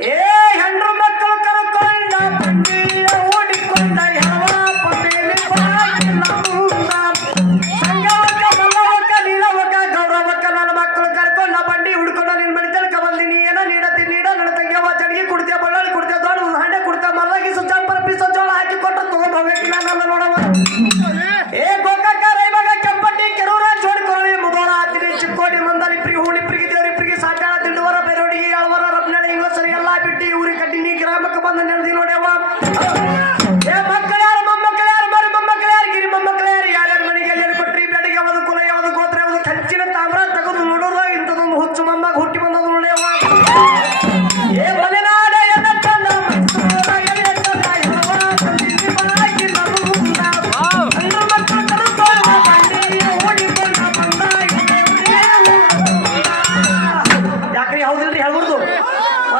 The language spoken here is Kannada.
ಏ ಹೆಣ್ಣು ಮಕ್ಕಳು ಕರ್ಕೊಂಡ ಬಂಡಿಯ ಓಡಿಕೊಂಡ ಯಾವ ಪಮೇಲಿ ಬಾಗಿಲ ಮುಂದ ಸಂಗವಕ್ಕ ಮಲ್ಲವಕ್ಕ ನೀಲವಕ್ಕ ಗೌರವಕ್ಕ ನನ್ನ ಮಕ್ಕಳು ಕರ್ಕೊಂಡ ಬಂಡಿ ಹುಡ್ಕೊಂಡ ನಿನ್ ಮನೆ ತನಕ ಬಂದಿನಿ ಏನ ನೀಡತಿ ನೀಡ ನನ್ನ ತಂಗ್ಯವ ಚಡಿಗೆ ಕುಡ್ತೇವ ಬಳ್ಳಾಳಿ ಕುಡ್ತೇವ ದೊಡ್ಡ ಹಂಡೆ ಕುಡ್ತೇವ ಮಲ್ಲಗಿ ಸುಜ್ಜಾಪರ ಪೀಸ ಜೋಳ ಹಾಕಿ ಕೊಟ್ಟು ತಗೊಂಡ್ ಹೋಗ್ಬೇಕಿಲ್ಲ ನನ್ನ ನೋಡವ ಏ ಗೋಕಾಕ ರೈಬಾಗ ಕೆಂಪಟ್ಟಿ ಕೆರೂರ ಜೋಡಿಕೊಳ್ಳಿ ಮುದೋಳ ಹತ್ತಿರಿ ಚಿಕ್ಕೋಡಿ ಮಂದಲಿ ಪ್ರಿ ಹೂಳಿಪ್ರಿಗೆ ದೇವರಿಪ್ರಿಗೆ ಸಾಕಾಳ ತಿಂಡುವರ ಬೆರೋಡಿಗೆ ಅಳವರ ರಬ್ನಳ್ಳಿ ಇಂಗ್ಲಸರಿ ಎಲ್ಲಾ ಬಿಟ್ಟು ಊರಿ ಕಡ್ಡಿ ನೀ ಗ್ರಾಮಕ್ಕೆ ಬಂದ ನೆನೆದಿ ನೋಡ್ಯವ